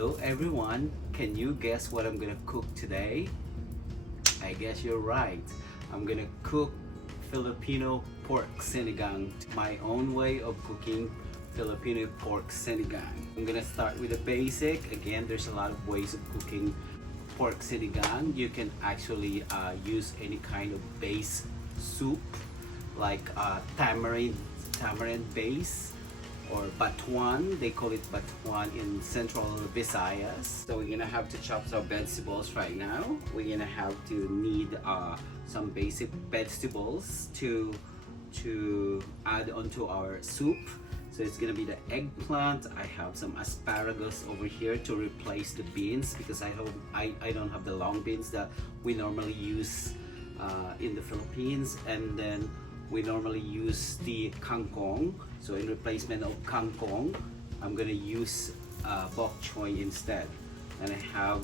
Hello everyone, can you guess what I'm gonna cook today? I guess you're right. I'm gonna cook Filipino pork sinigang, my own way of cooking Filipino pork sinigang. I'm gonna start with the basic. Again, there's a lot of ways of cooking pork sinigang. You can actually use any kind of base soup like tamarind base, or batuan. They call it batuan in Central Visayas. So we're gonna have to chop some vegetables right now. We're gonna have to need some basic vegetables to add onto our soup. So it's gonna be the eggplant. I have some asparagus over here to replace the beans because I don't have the long beans that we normally use in the Philippines, and then we normally use the kangkong. So in replacement of kangkong, I'm gonna use bok choy instead. And I have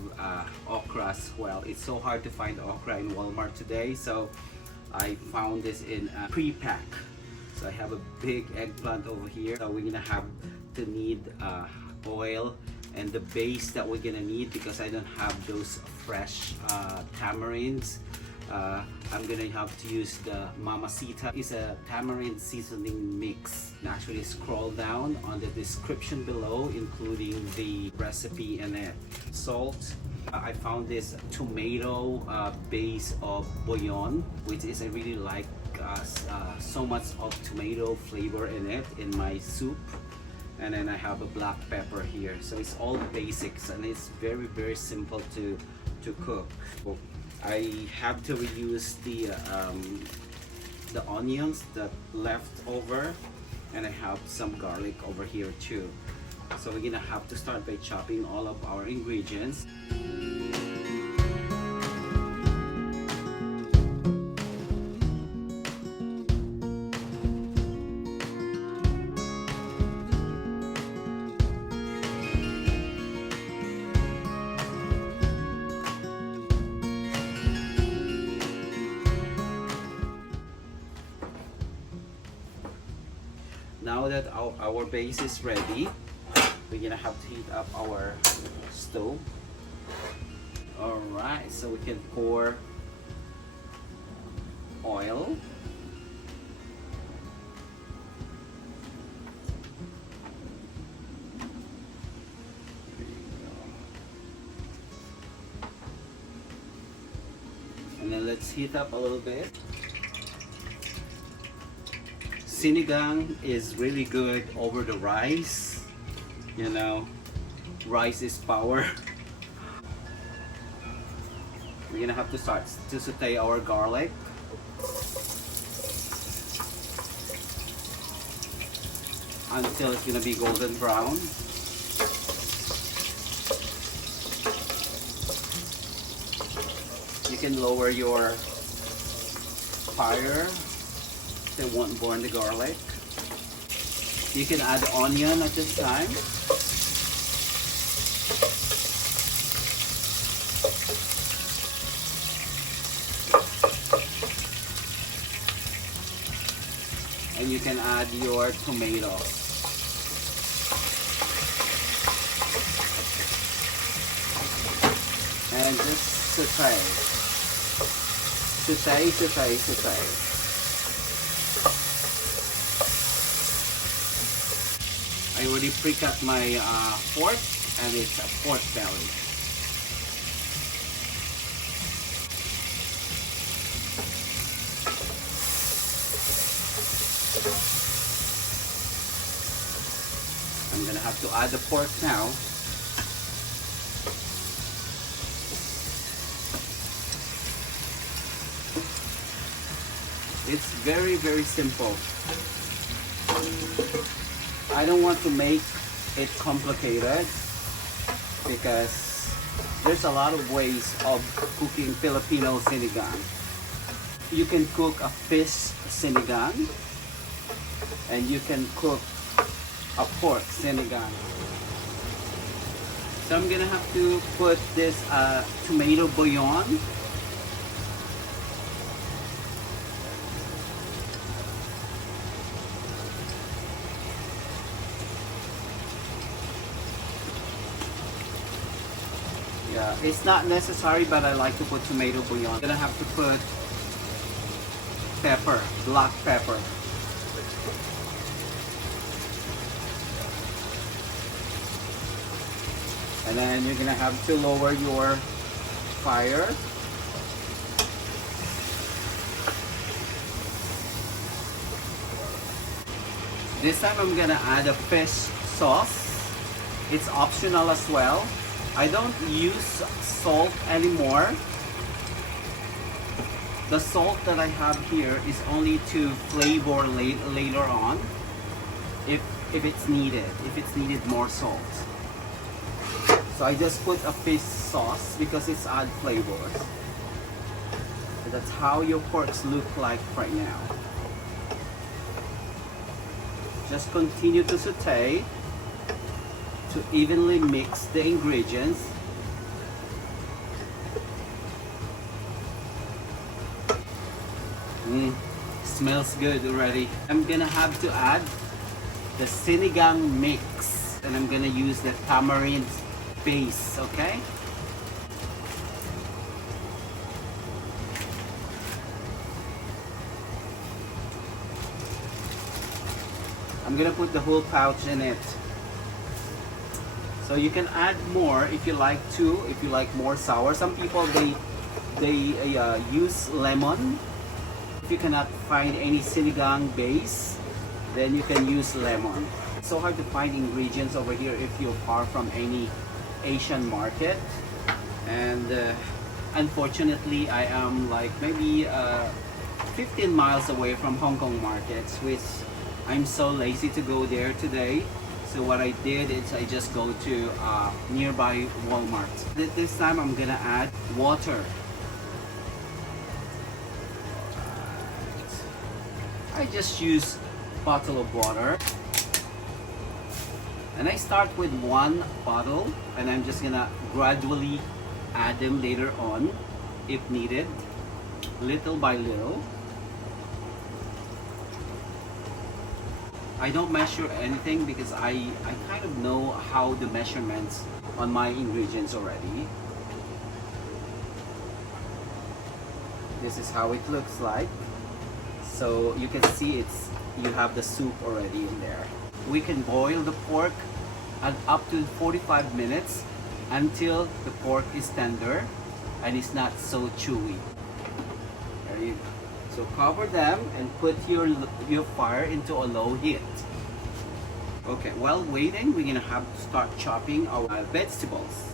okra as well. It's so hard to find okra in Walmart today, so I found this in a pre-pack. So I have a big eggplant over here. So we're gonna have to need oil, and the base that we're gonna need, because I don't have those fresh tamarinds, I'm gonna have to use the Mamacita. It's a tamarind seasoning mix. Actually, scroll down on the description below, including the recipe in it. Salt. I found this tomato base of bouillon, which is I really like so much of tomato flavor in it in my soup. And then I have a black pepper here. So it's all basics, and it's very simple to cook. I have to reuse the onions that left over, and I have some garlic over here too. So we're gonna have to start by chopping all of our ingredients. Now that our base is ready, we're gonna have to heat up our stove. Alright, so we can pour oil. And then let's heat up a little bit. Sinigang is really good over the rice. You know, rice is power. We're gonna have to start to saute our garlic. Until it's gonna be golden brown. You can lower your fire. They won't burn the garlic. You can add onion at this time. And you can add your tomato. And just saute. Saute. I already pre-cut my pork, and it's a pork belly. I'm gonna have to add the pork now. It's very simple. I don't want to make it complicated because there's a lot of ways of cooking Filipino sinigang. You can cook a fish sinigang, and you can cook a pork sinigang. So I'm gonna have to put this tomato bouillon. Yeah, it's not necessary, but I like to put tomato bouillon. I'm gonna have to put pepper, black pepper. And then you're gonna have to lower your fire. This time I'm gonna add a fish sauce. It's optional as well. I don't use salt anymore. The salt that I have here is only to flavor later on if it's needed, more salt. So I just put a fish sauce because it's add flavors. So that's how your porks look like right now. Just continue to saute to evenly mix the ingredients. Smells good already. I'm gonna have to add the sinigang mix, and I'm gonna use the tamarind base, okay? I'm gonna put the whole pouch in it. So you can add more if you like to, if you like more sour. Some people they use lemon. If you cannot find any sinigang base, then you can use lemon. It's so hard to find ingredients over here if you're far from any Asian market. And unfortunately, I am like maybe 15 miles away from Hong Kong markets, which I'm so lazy to go there today. So what I did is I just go to nearby Walmart. This time I'm gonna add water. I just use a bottle of water. And I start with one bottle, and I'm just gonna gradually add them later on if needed, little by little. I don't measure anything because I kind of know how the measurements on my ingredients already. This is how it looks like. So you can see you have the soup already in there. We can boil the pork at up to 45 minutes until the pork is tender and it's not so chewy. There you go. So cover them and put your fire into a low heat. Okay, while waiting, we're gonna have to start chopping our vegetables.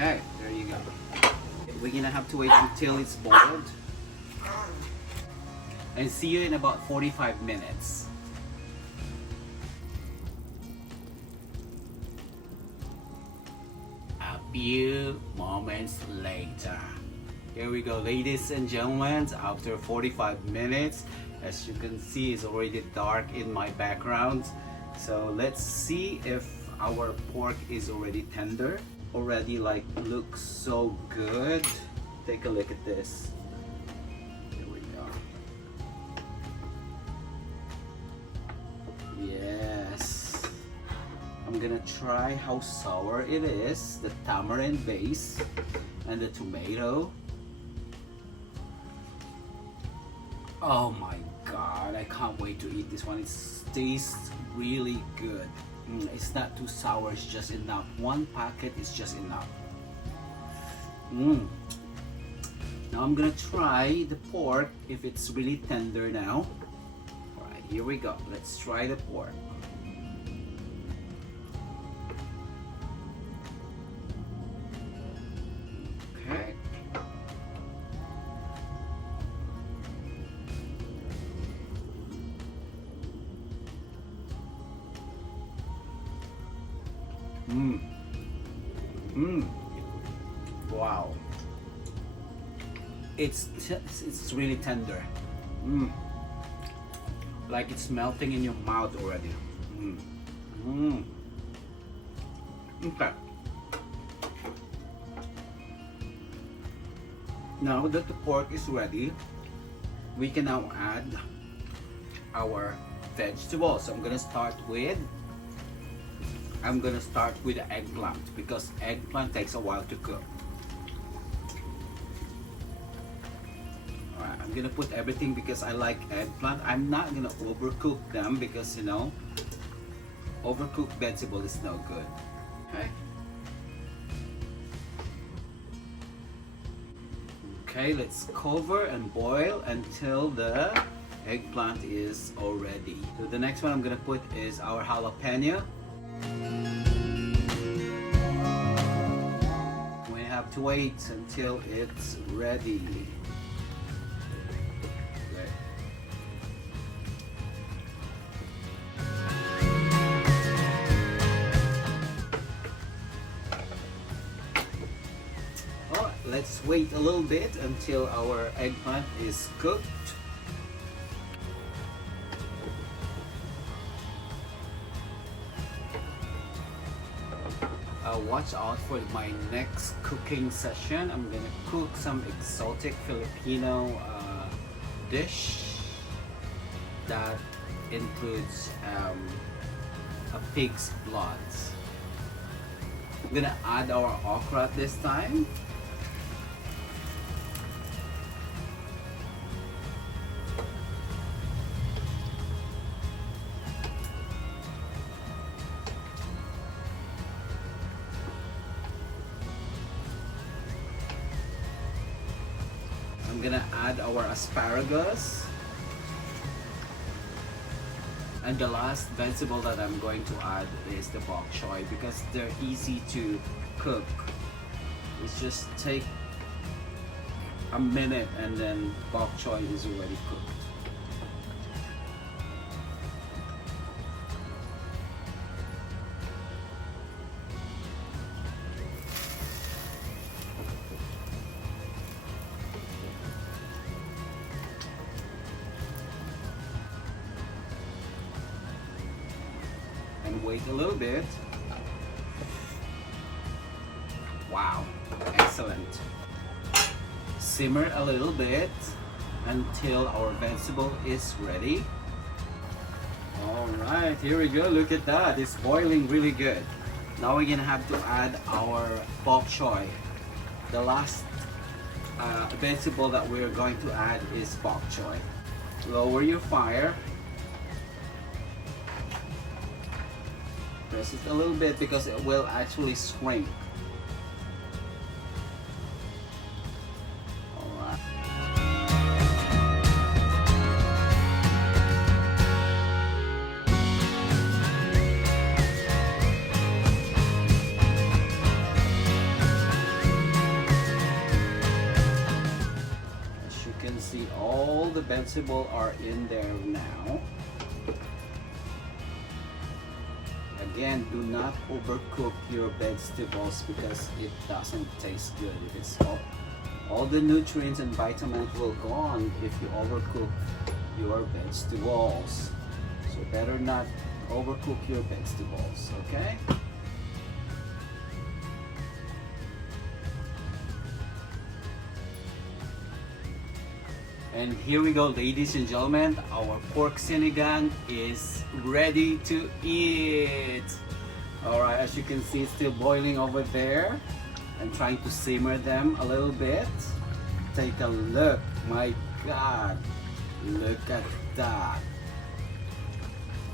Okay, there you go. We're gonna have to wait until it's boiled. And see you in about 45 minutes. A few moments later. Here we go, ladies and gentlemen, after 45 minutes. As you can see, it's already dark in my background. So let's see if our pork is already tender. Already like looks so good. Take a look at this. Here we go. Yes. I'm gonna try how sour it is, the tamarind base and the tomato. Oh my god, I can't wait to eat this one. It tastes really good. It's not too sour, it's just enough. One packet is just enough. Now I'm gonna try the pork if it's really tender now. Alright, here we go. Let's try the pork. Okay. Wow. It's really tender. Like it's melting in your mouth already. Mm. Mm. Okay. Now that the pork is ready, we can now add our vegetables. So I'm gonna start with the eggplant because eggplant takes a while to cook. Alright, I'm gonna put everything because I like eggplant. I'm not gonna overcook them because you know, overcooked vegetable is no good. Okay. Okay, let's cover and boil until the eggplant is all ready. So the next one I'm gonna put is our jalapeno. We have to wait until it's ready. Okay. Oh, let's wait a little bit until our eggplant is cooked. Watch out for my next cooking session. I'm gonna cook some exotic Filipino dish that includes a pig's blood. I'm gonna add our okra this time. I'm gonna add our asparagus, and the last vegetable that I'm going to add is the bok choy because they're easy to cook. It's just take a minute and then bok choy is already cooked. And wait a little bit. Wow, excellent. Simmer a little bit until our vegetable is ready. Alright, here we go, look at that, it's boiling really good. Now we're gonna have to add our bok choy. The last vegetable that we're going to add is bok choy. Lower your fire. Press it a little bit because it will actually shrink. Alright. As you can see, all the vegetables are in there now. Again, do not overcook your vegetables because it doesn't taste good. If it's all the nutrients and vitamins will go on if you overcook your vegetables. So better not overcook your vegetables, okay? And here we go, ladies and gentlemen, our pork sinigang is ready to eat. Alright, as you can see, it's still boiling over there. I'm trying to simmer them a little bit. Take a look, my God, look at that.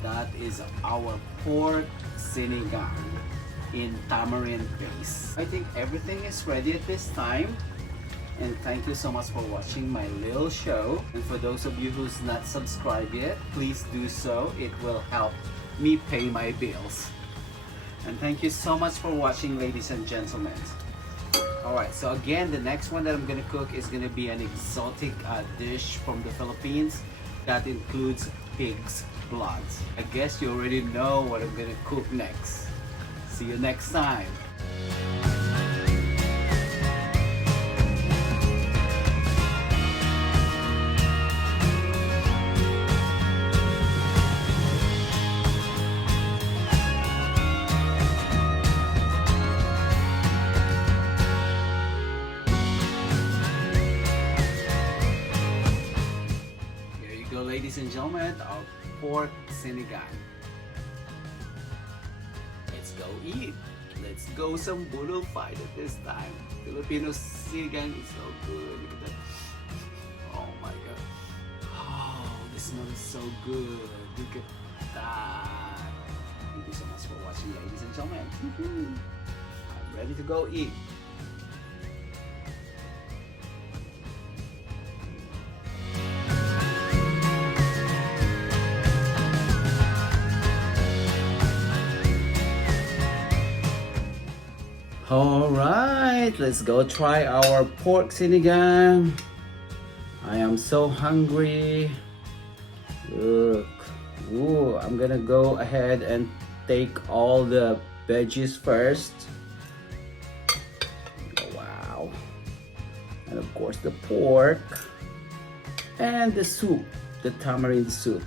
That is our pork sinigang in tamarind base. I think everything is ready at this time. And thank you so much for watching my little show. And for those of you who's not subscribed yet, please do so. It will help me pay my bills. And thank you so much for watching, ladies and gentlemen. Alright, so again, the next one that I'm gonna cook is gonna be an exotic dish from the Philippines that includes pig's blood. I guess you already know what I'm gonna cook next. See you next time. pork sinigang. Let's go eat. Let's go some budol fight at this time. Filipino sinigang is so good. Look at that. Oh my god. Oh, the smell is so good. Look at that. Thank you so much for watching, ladies and gentlemen. I'm ready to go eat. All right, let's go try our pork sinigang. I am so hungry. Look. Ooh, I'm gonna go ahead and take all the veggies first. Oh, wow. And of course the pork and the soup, the tamarind soup.